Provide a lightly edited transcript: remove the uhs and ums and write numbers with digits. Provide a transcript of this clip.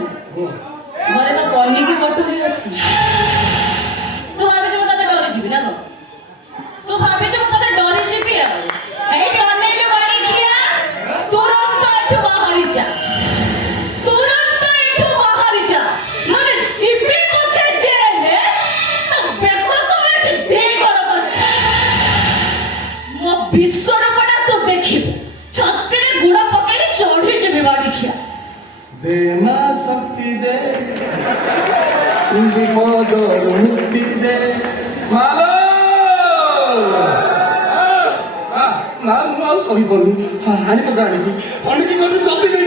घरे तो पढ़ी की बटुरी अच्छी तू भाभी जो तते डरी जीबी ना तू भाभी जो तते डरी जीबी एठी अनेले बाड़ी खिया तुरंत एठू बाहरी जा तुरंत एठू बाहरी जा माने जीबी पछे जेले तो बेको तो एठी दे घर कर मो विश्वर पड़ा तू देखिब छत्ती रे गुड़ा पकेली चढ़ी जीबी बाड़ी खिया देना शक्ति दे विपदर मुक्ति दे मालो ना सही बोलू हानि पता नहीं की जल्दी नहीं